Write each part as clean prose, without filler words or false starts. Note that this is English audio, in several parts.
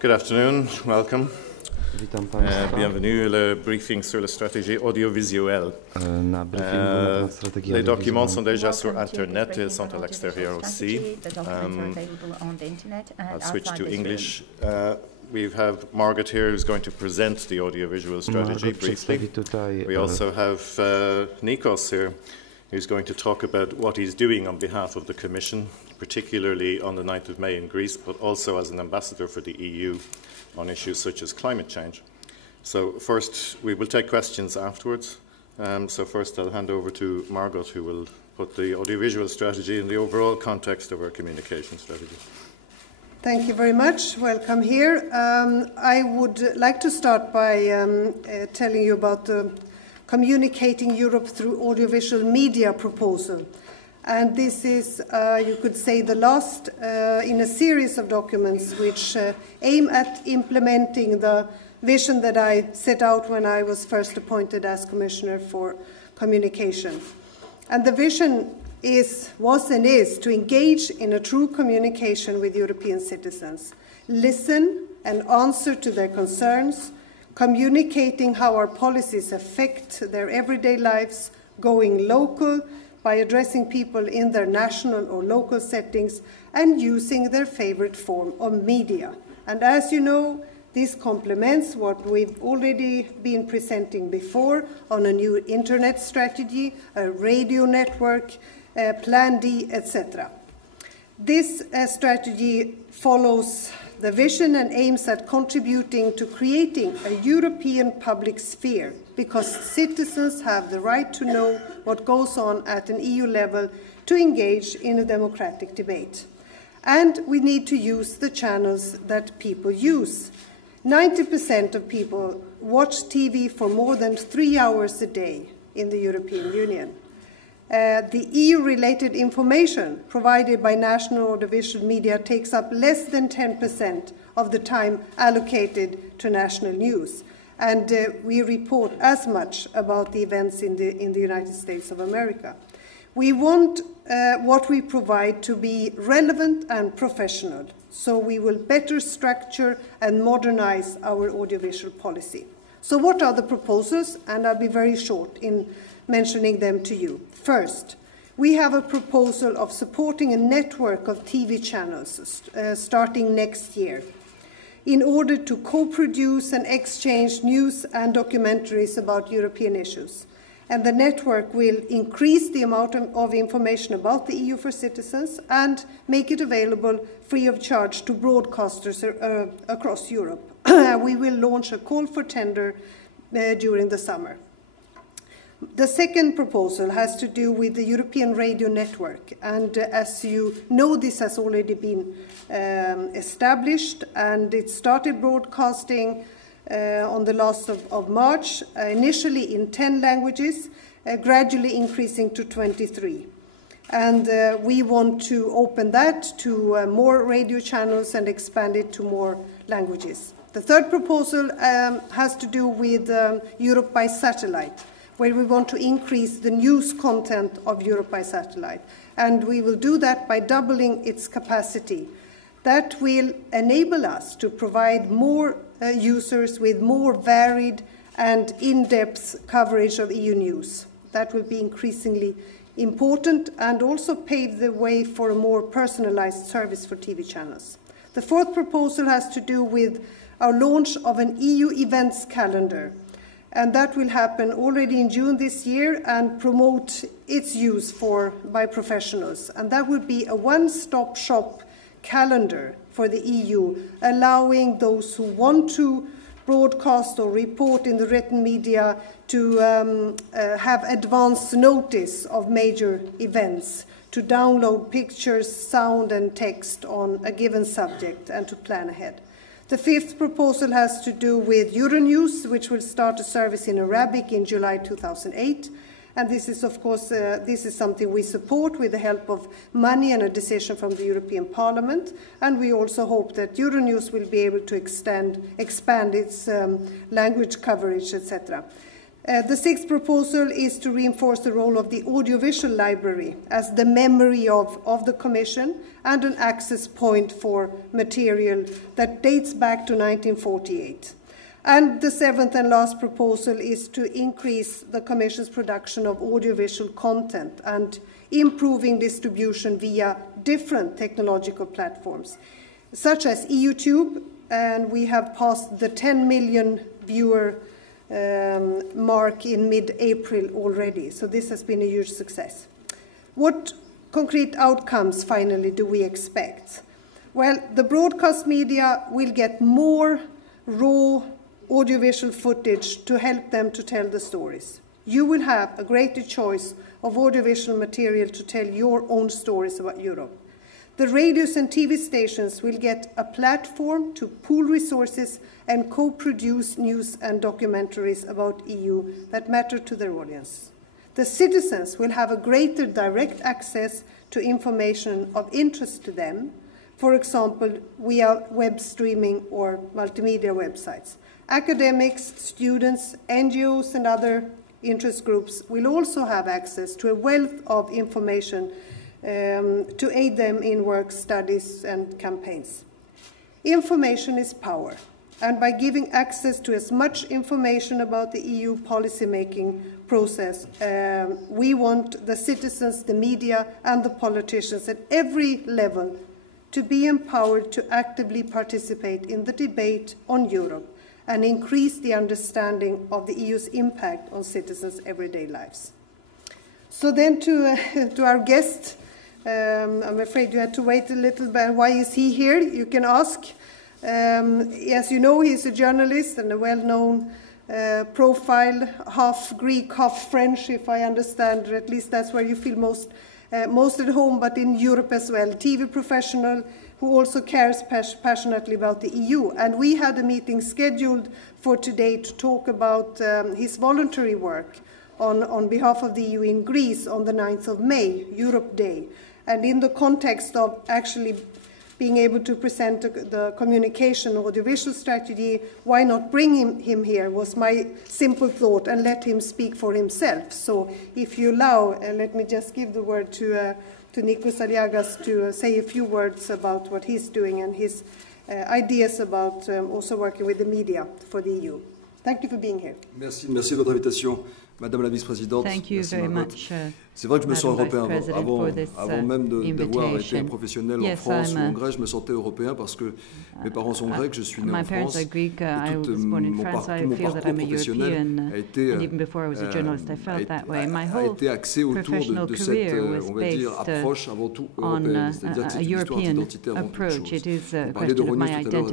Good afternoon, welcome. Bienvenue au briefing sur la stratégie audiovisuelle. Les documents sont déjà sur Internet, ils sont à l'extérieur aussi. I'll switch to English. We have Margot here who's going to present the audiovisual strategy briefly. We also have Nikos here who's going to talk about what he's doing on behalf of the Commission, particularly on the 9th of May in Greece, but also as an ambassador for the EU on issues such as climate change. So first, we will take questions afterwards. So first I'll hand over to Margot, who will put the audiovisual strategy in the overall context of our communication strategy. Thank you very much. Welcome here. I would like to start by telling you about the Communicating Europe through Audiovisual Media proposal. And this is, you could say, the last in a series of documents which aim at implementing the vision that I set out when I was first appointed as Commissioner for Communication. And the vision was and is to engage in a true communication with European citizens, listen and answer to their concerns, communicating how our policies affect their everyday lives, going local by addressing people in their national or local settings, and using their favorite form of media. And as you know, this complements what we've already been presenting before on a new internet strategy, a radio network, Plan D, etc. This strategy follows the vision and aims at contributing to creating a European public sphere, because citizens have the right to know what goes on at an EU level to engage in a democratic debate. And we need to use the channels that people use. 90% of people watch TV for more than 3 hours a day in the European Union. The EU-related information provided by national audiovisual media takes up less than 10% of the time allocated to national news. And we report as much about the events in the United States of America. We want what we provide to be relevant and professional, so we will better structure and modernize our audiovisual policy. So what are the proposals? And I'll be very short in mentioning them to you. First, we have a proposal of supporting a network of TV channels starting next year in order to co-produce and exchange news and documentaries about European issues. And the network will increase the amount of information about the EU for citizens and make it available free of charge to broadcasters across Europe. We will launch a call for tender during the summer. The second proposal has to do with the European radio network, and as you know, this has already been established, and it started broadcasting on the last of March, initially in 10 languages, gradually increasing to 23. And we want to open that to more radio channels and expand it to more languages. The third proposal has to do with Europe by satellite, where we want to increase the news content of Europe by satellite. And we will do that by doubling its capacity. That will enable us to provide more users with more varied and in-depth coverage of EU news. That will be increasingly important and also pave the way for a more personalized service for TV channels. The fourth proposal has to do with our launch of an EU events calendar. And that will happen already in June this year and promote its use by professionals. And that will be a one-stop shop calendar for the EU, allowing those who want to broadcast or report in the written media to have advance notice of major events, to download pictures, sound and text on a given subject and to plan ahead. The fifth proposal has to do with Euronews, which will start a service in Arabic in July 2008. And this is, of course, this is something we support with the help of money and a decision from the European Parliament. And we also hope that Euronews will be able to expand its language coverage, etc. The sixth proposal is to reinforce the role of the audiovisual library as the memory of the Commission and an access point for material that dates back to 1948. And the seventh and last proposal is to increase the Commission's production of audiovisual content and improving distribution via different technological platforms, such as YouTube, and we have passed the 10 million viewer mark in mid-April already, so this has been a huge success. What concrete outcomes, finally, do we expect? Well, the broadcast media will get more raw audiovisual footage to help them to tell the stories. You will have a greater choice of audiovisual material to tell your own stories about Europe. The radios and TV stations will get a platform to pool resources and co-produce news and documentaries about EU that matter to their audience. The citizens will have a greater direct access to information of interest to them, for example, via web streaming or multimedia websites. Academics, students, NGOs and other interest groups will also have access to a wealth of information to aid them in work, studies and campaigns. Information is power, and by giving access to as much information about the EU policy-making process, we want the citizens, the media and the politicians at every level to be empowered to actively participate in the debate on Europe and increase the understanding of the EU's impact on citizens' everyday lives. So then to our guest, I'm afraid you had to wait a little bit. Why is he here? You can ask. As you know, he's a journalist and a well-known profile, half Greek, half French, if I understand, or at least that's where you feel most at home, but in Europe as well. TV professional who also cares passionately about the EU. And we had a meeting scheduled for today to talk about his voluntary work on behalf of the EU in Greece on the 9th of May, Europe Day. And in the context of actually being able to present the communication audiovisual strategy, why not bring him here was my simple thought, and let him speak for himself. So if you allow, let me just give the word to Nikos Aliagas to say a few words about what he's doing and his ideas about also working with the media for the EU. Thank you for being here. Merci de votre invitation, Madame la Vice-Présidente. Thank you very much. C'est vrai que je me sens européen avant même d'avoir été un professionnel en France ou en Grèce. Je me sentais européen parce que mes parents sont grecs, je suis né en France. Et tout mon parcours professionnel a été axé autour de cette, on va dire, approche avant tout européenne. C'est-à-dire que c'est une histoire d'identité avant toute chose. On parlait de Euronews tout à l'heure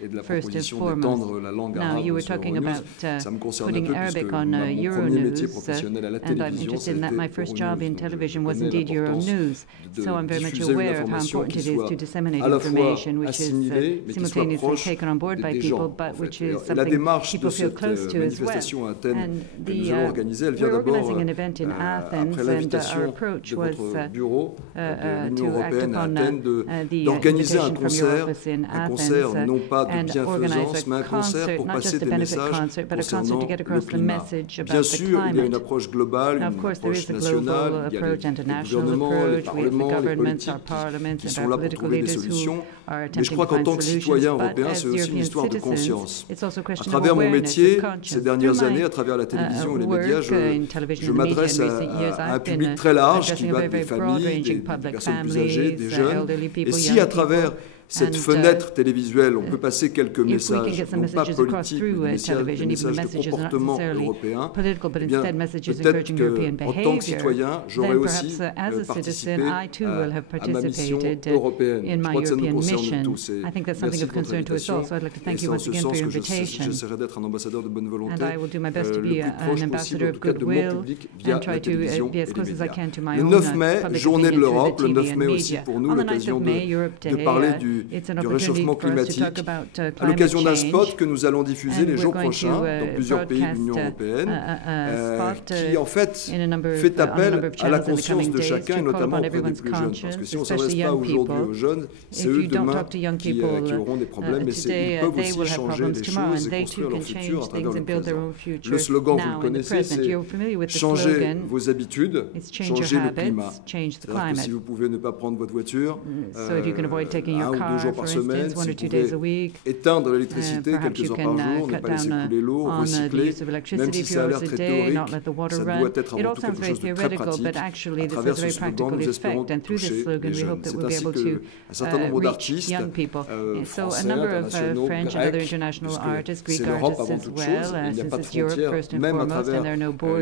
et de la proposition d'étendre la langue arabe sur Euronews. Ça me concerne un peu puisque mon premier métier professionnel à la télévision, c'était first job in television was indeed Euronews, so I'm very much aware of how important it is to disseminate information which is simultaneously taken on board by people, but which is something people feel close to as well. And we're organizing an event in Athens, and our approach was to act upon the invitation from your office in Athens and organize a concert, not just a benefit concert, but a concert to get across the message about the climate. Now, of course, there is a global approach, international approach. We have the governments, our parliaments, and our political leaders who are attempting to find solutions. But as European citizens, it's also a question of awareness, of conscience. Ces dernières années, à travers la télévision et les médias, je m'adresse à un public très large qui va des familles, des personnes plus âgées, des jeunes. Et si à travers cette fenêtre télévisuelle, on peut passer quelques messages, non pas politiques, mais des messages de comportement européen, eh bien, peut-être qu'en tant que citoyen, j'aurais aussi participé à ma mission européenne. Je crois que ça nous concerne tous. Et merci de votre invitation. Et c'est en ce sens que j'essaierai d'être un ambassadeur de bonne volonté le plus proche possible, en tout cas, de mon public via la télévision et les médias. Le 9 mai, journée de l'Europe, le 9 mai aussi pour nous, l'occasion de parler du du réchauffement climatique à l'occasion d'un spot que nous allons diffuser les jours prochains dans plusieurs pays de l'Union européenne, qui en fait fait appel à la conscience de chacun, et notamment auprès des plus jeunes. Parce que si on ne s'adresse pas aujourd'hui aux jeunes, c'est eux demain qui auront des problèmes, mais ils peuvent aussi changer les choses et construire leur futur à travers le présent. Le slogan, vous le connaissez, c'est « Changez vos habitudes, changez le climat ». C'est-à-dire que si vous pouvez ne pas prendre votre voiture 1 ou 2 jours par semaine, si vous pouvez éteindre l'électricité quelques heures par jour, ne pas laisser couler l'eau, recycler, même si ça a l'air très théorique, ça doit être avant tout quelque chose de très pratique. À travers ce slogan, nous espérons toucher les jeunes. C'est ainsi qu'un certain nombre d'artistes français, internationaux, grecs, c'est l'Europe avant toute chose, il n'y a pas de frontières, même à travers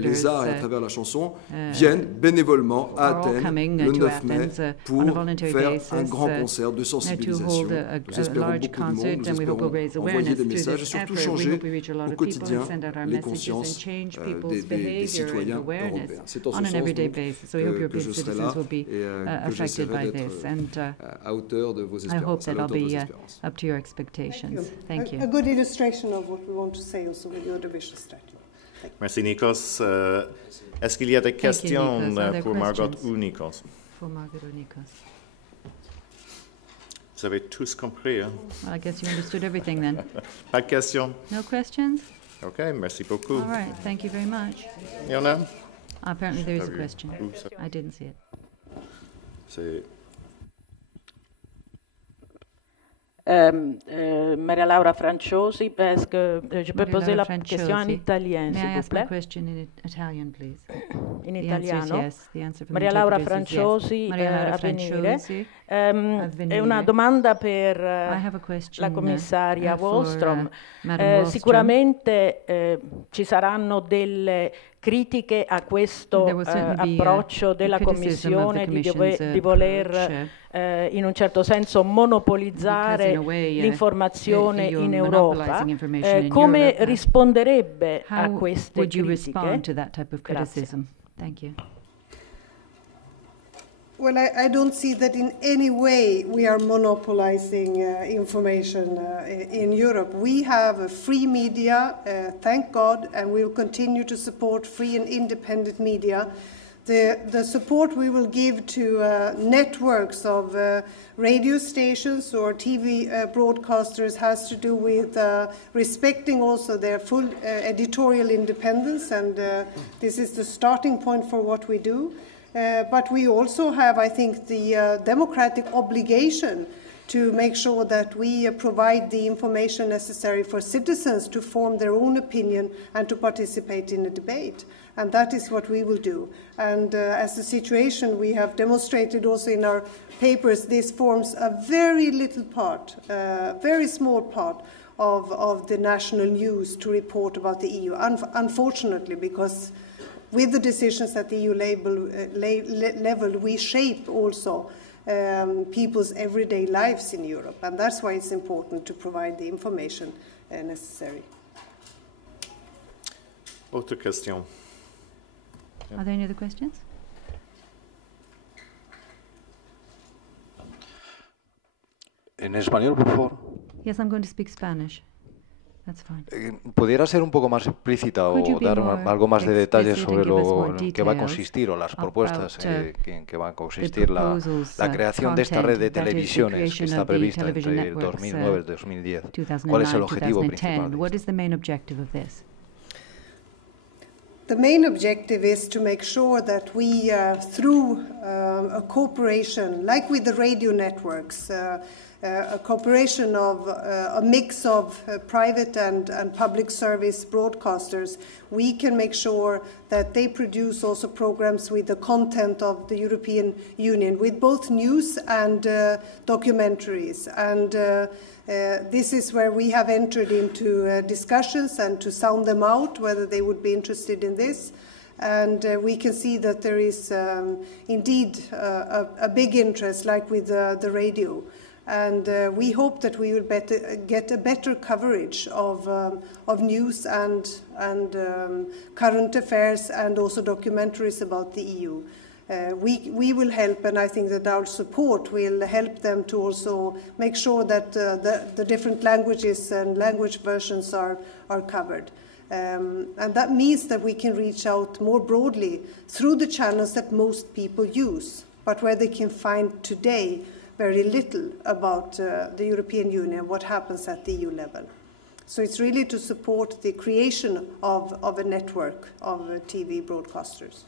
les arts et à travers la chanson, viennent bénévolement à Athènes le 9 mai pour faire un grand concert de sensibilisation. Nous espérons beaucoup de monde, nous espérons envoyer des messages et surtout changer au quotidien les consciences des citoyens européens. C'est en ce sens donc que je serai là et que j'essaierai d'être à hauteur de vos espérances. A good illustration of what we want to say also with the audiovisual strategy. Merci Nikos. Est-ce qu'il y a des questions pour Margot ou Nikos? For Margot or Nikos. Vous avez tous compris, hein? Well, I guess you understood everything then. Pas de questions? No questions? OK, merci beaucoup. All right, thank you very much. Il y en a? Apparently there is a question. I didn't see it. C'est... Maria Laura Franciosi, est-ce que je peux poser la question en italien, s'il vous plaît? Italian, please. In italiano? Yes. The answer from Maria Laura interpreters is Franciosi, yes. Maria Laura Avvenire. Franciosi, È una domanda per la commissaria Wallstrom. Sicuramente ci saranno delle critiche a questo approccio della Commissione di voler in un certo senso monopolizzare l'informazione in Europa. Come risponderebbe a queste critiche? Grazie. Thank you. Well, I don't see that in any way we are monopolizing information in Europe. We have a free media, thank God, and we'll continue to support free and independent media. The support we will give to networks of radio stations or TV broadcasters has to do with respecting also their full editorial independence, and this is the starting point for what we do. But we also have, I think, the democratic obligation to make sure that we provide the information necessary for citizens to form their own opinion and to participate in a debate. And that is what we will do. And as the situation we have demonstrated also in our papers, this forms a very little part, very small part of the national news to report about the EU, unfortunately, because with the decisions at the EU level, we shape also people's everyday lives in Europe, and that's why it's important to provide the information necessary. Autre question. Are there any other questions? En español, por favor. Yes, I'm going to speak Spanish. That's fine. ¿Pudiera ser un poco más explícita o dar algo más de detalles sobre lo que va a consistir o las propuestas que va a consistir la creación de esta red de televisiones que está prevista entre el 2009 y 2010? ¿Cuál es el objetivo principal? What is the main objective of this? The main objective is to make sure that we, through a cooperation, like with the radio networks, a cooperation of a mix of private and public service broadcasters, we can make sure that they produce also programs with the content of the European Union, with both news and documentaries. And this is where we have entered into discussions and to sound them out, whether they would be interested in this. And we can see that there is indeed a big interest, like with the radio. And we hope that we will get a better coverage of news and current affairs and also documentaries about the EU. we will help, and I think that our support will help them to also make sure that the different languages and language versions are covered. And that means that we can reach out more broadly through the channels that most people use, but where they can find today very little about the European Union, what happens at the EU level. So it's really to support the creation of a network of TV broadcasters.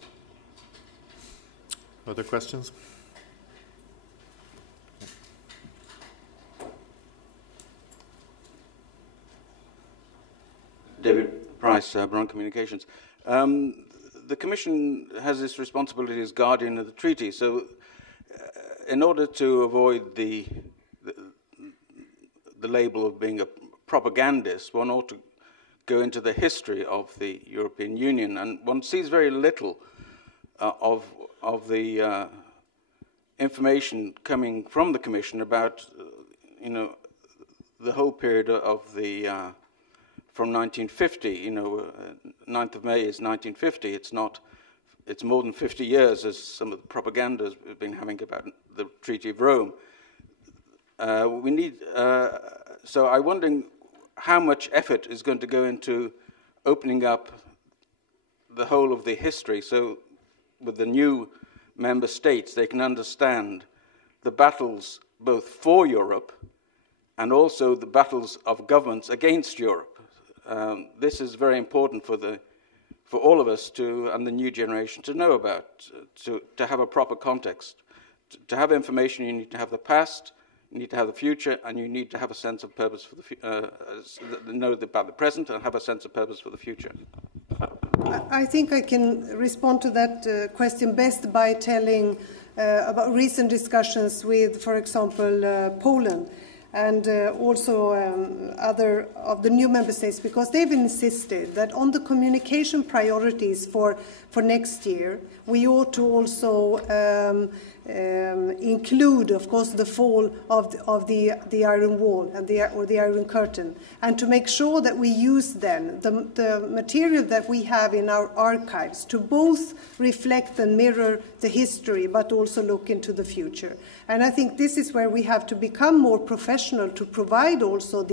Other questions? David Price, Brown Communications. The Commission has this responsibility as guardian of the treaty, so in order to avoid the label of being a propagandist, one ought to go into the history of the European Union, and one sees very little of the information coming from the Commission about, the whole period of the from 1950. 9th of May is 1950. It's more than 50 years, as some of the propagandas we've been having about the Treaty of Rome. So I'm wondering how much effort is going to go into opening up the whole of the history, so with the new member states, they can understand the battles both for Europe and also the battles of governments against Europe. This is very important for all of us and the new generation to know about, to have a proper context. To have information, you need to have the past, you need to have the future, and you need to have a sense of purpose for know about the present and have a sense of purpose for the future. I think I can respond to that question best by telling about recent discussions with, for example, Poland and also other of the new member states, because they've insisted that on the communication priorities for next year, we ought to also include, of course, the fall of the Iron Wall and the Iron Curtain, and to make sure that we use then the material that we have in our archives to both reflect and mirror the history, but also look into the future. And I think this is where we have to become more professional, to provide also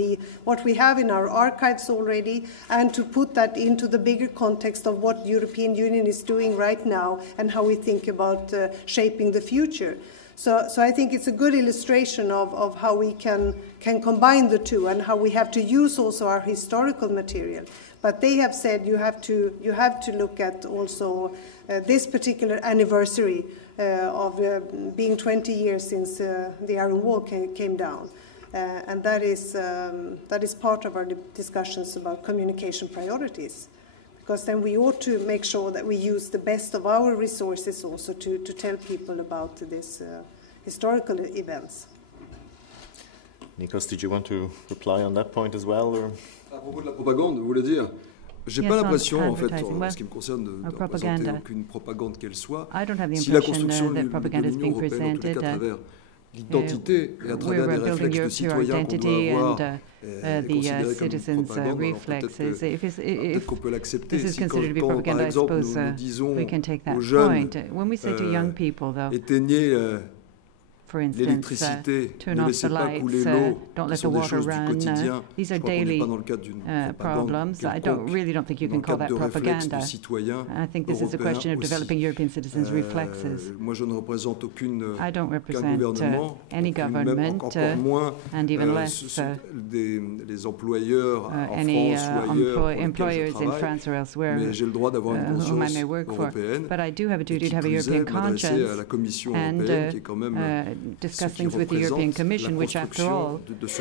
what we have in our archives already, and to put that into the bigger context of what the European Union is doing right now and how we think about shaping the future. So I think it's a good illustration of how we can combine the two, and how we have to use also our historical material. But they have said you have to look at also this particular anniversary of being 20 years since the Iron Wall came down. And that is part of our discussions about communication priorities. Because then we ought to make sure that we use the best of our resources also to tell people about these historical events. Nikos, did you want to reply on that point as well? Or? À propos de la propagande, vous voulez dire? J'ai pas l'impression, en fait, en ce qui me concerne, de représenter aucune propagande qu'elle soit. Si la construction de l'Union européenne, en tous les cas, à travers l'identité et à travers des réflexes de citoyens qu'on doit avoir, est considérée comme propagande, peut-être qu'on peut l'accepter. Si quand, par exemple, nous disons aux jeunes, éteignez l'électricité, ne laissez pas couler l'eau, ce sont des choses du quotidien. Je crois qu'on n'est pas dans le cadre d'une propagande quelconque, dans le cadre de réflexes de citoyens européens aussi. Moi, je ne représente aucun gouvernement, même encore moins les employeurs en France ou ailleurs pour lesquels je travaille, mais j'ai le droit d'avoir une conscience européenne et qui plus est m'adresser à la Commission européenne qui est quand même discuss things with the European Commission, which after all does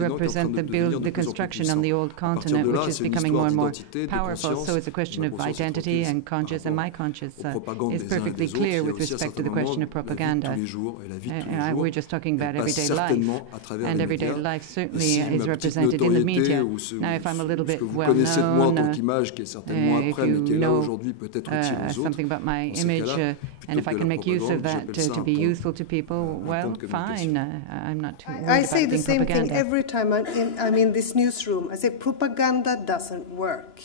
represent the construction on the old continent, which is becoming more and more powerful. So it's a question of identity and conscience, and my conscience is perfectly clear with respect to the question of propaganda. We're just talking about everyday life, and everyday life certainly is represented in the media. Now, if I'm a little bit well known, if you know something about my image, and if I can make use of that to be useful to people, well, fine. I'm not too worried I say about the same propaganda. thing every time I'm in this newsroom. I say propaganda doesn't work.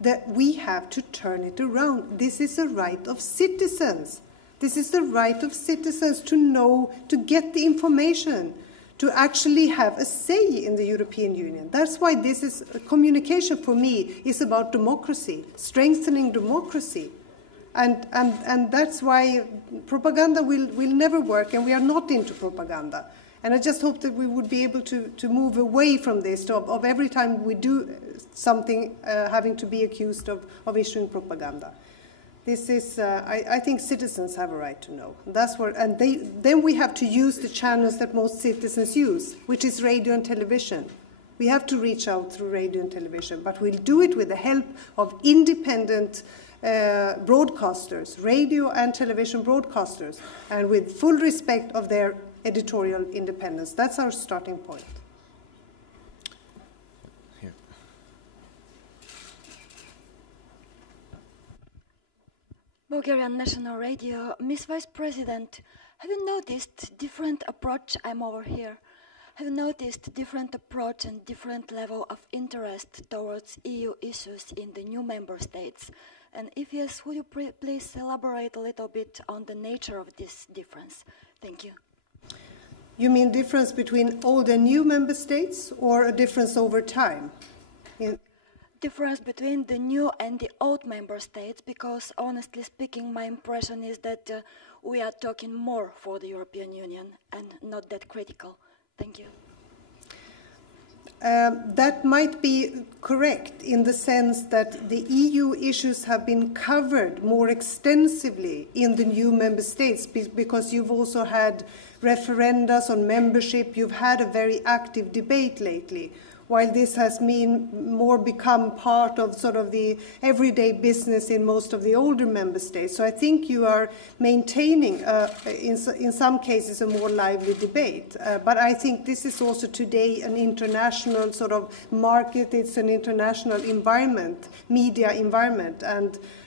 that we have to turn it around. This is a right of citizens. This is the right of citizens to know, to get the information, to actually have a say in the European Union. That's why this is, communication for me is about democracy, strengthening democracy. And that's why propaganda will never work, and we are not into propaganda. And I just hope that we would be able to move away from this, of every time we do something having to be accused of issuing propaganda. This is, I think citizens have a right to know. That's what, and then we have to use the channels that most citizens use, which is radio and television. We have to reach out through radio and television, but we'll do it with the help of independent broadcasters, radio and television broadcasters, and with full respect of their editorial independence. That's our starting point. Here. Bulgarian National Radio. Miss Vice President, have you noticed different approach? I'm over here. Have you noticed different approach and different level of interest towards EU issues in the new member states? And if yes, would you please elaborate a little bit on the nature of this difference? Thank you. You mean difference between old and new member states, or a difference over time? Difference between the new and the old member states, because honestly speaking, my impression is that we are talking more for the European Union and not that critical. Thank you. That might be correct in the sense that the EU issues have been covered more extensively in the new member states, because you've also had referenda on membership, you've had a very active debate lately, while this has more become part of sort of the everyday business in most of the older member states. So I think you are maintaining, in some cases, a more lively debate. But I think this is also today an international sort of market. It's an international environment, media environment.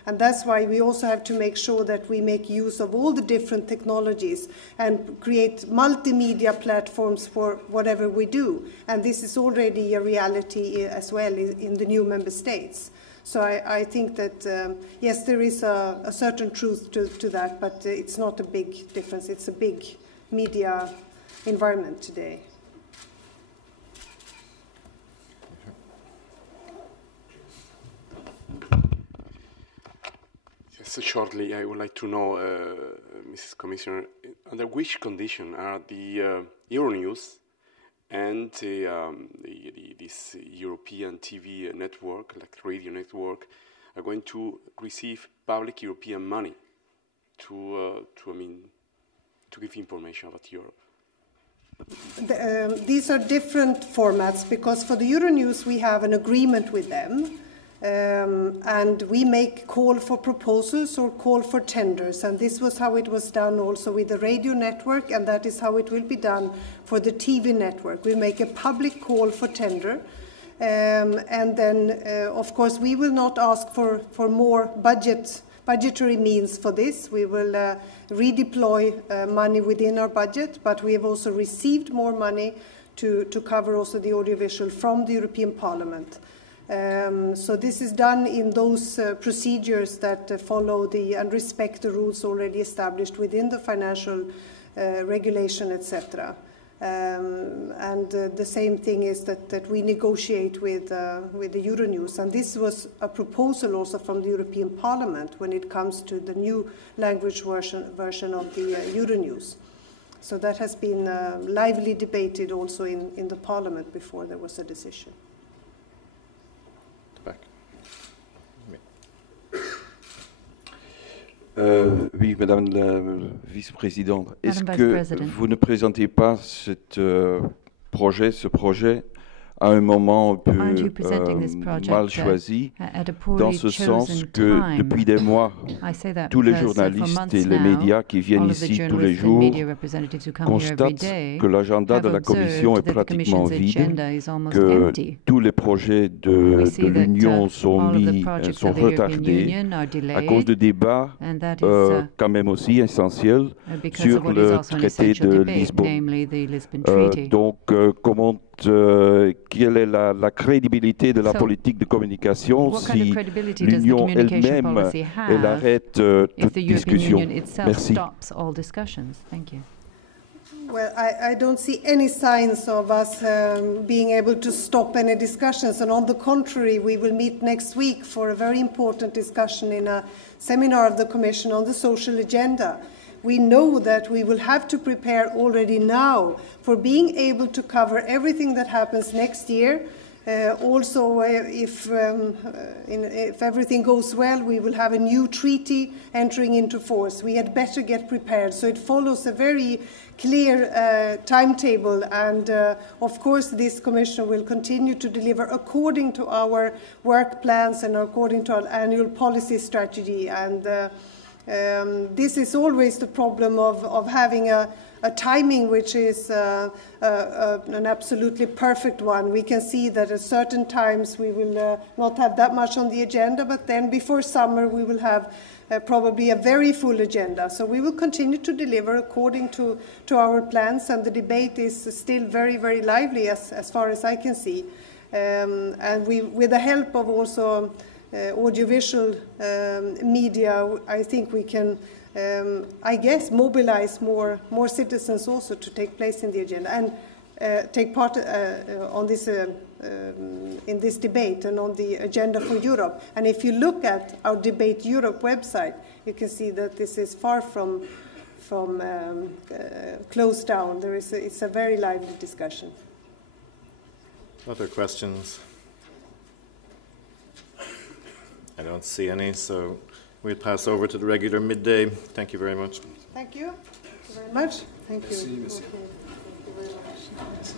And that's why we also have to make sure that we make use of all the different technologies and create multimedia platforms for whatever we do. And this is already a reality as well in the new member states. So I think that, yes, there is a certain truth to that, but it's not a big difference. It's a big media environment today. So shortly, I would like to know, Mrs. Commissioner, under which condition are the Euronews and this European TV network, like radio network, are going to receive public European money to give information about Europe? These are different formats, because for the Euronews we have an agreement with them. And we make call for proposals or call for tenders, and this was how it was done also with the radio network, and that is how it will be done for the TV network. We make a public call for tender, and then of course we will not ask for more budgetary means for this. We will redeploy money within our budget, but we have also received more money to cover also the audiovisual from the European Parliament. So this is done in those procedures that follow and respect the rules already established within the financial regulation, etc. And the same thing is that we negotiate with the Euronews. And this was a proposal also from the European Parliament when it comes to the new language version of the Euronews. So that has been lively debated also in the Parliament before there was a decision. Oui, Madame la Vice-Présidente, est-ce que vous ne présentez pas ce projet à un moment un peu mal choisi, dans ce sens que depuis des mois, tous les journalistes et les médias qui viennent ici tous les jours constatent que l'agenda de la Commission est pratiquement vide, que tous les projets de l'Union sont retardés à cause de débats quand même aussi essentiels sur le traité de Lisbonne. Donc, quelle est la crédibilité de la politique de communication si l'Union elle-même elle arrête toute discussion? Merci. Well, I don't see any signs of us being able to stop any discussions, and on the contrary, we will meet next week for a very important discussion in a seminar of the Commission on the social agenda. We know that we will have to prepare already now for being able to cover everything that happens next year. Also, if everything goes well, we will have a new treaty entering into force. We had better get prepared. So it follows a very clear timetable, and of course this Commission will continue to deliver according to our work plans and according to our annual policy strategy. And this is always the problem of having a timing which is an absolutely perfect one. We can see that at certain times we will not have that much on the agenda, but then before summer we will have probably a very full agenda. So we will continue to deliver according to our plans, and the debate is still very, very lively as far as I can see. And we, with the help of also audiovisual media, I think we can, I guess, mobilize more citizens also to take place in the agenda and take part on this in this debate and on the agenda for Europe. And if you look at our Debate Europe website, you can see that this is far from closed down. It's a very lively discussion. Other questions? I don't see any, so we'll pass over to the regular midday. Thank you very much. Thank you. Thank you very much. Thank you. Merci, merci. Okay. Thank you very much.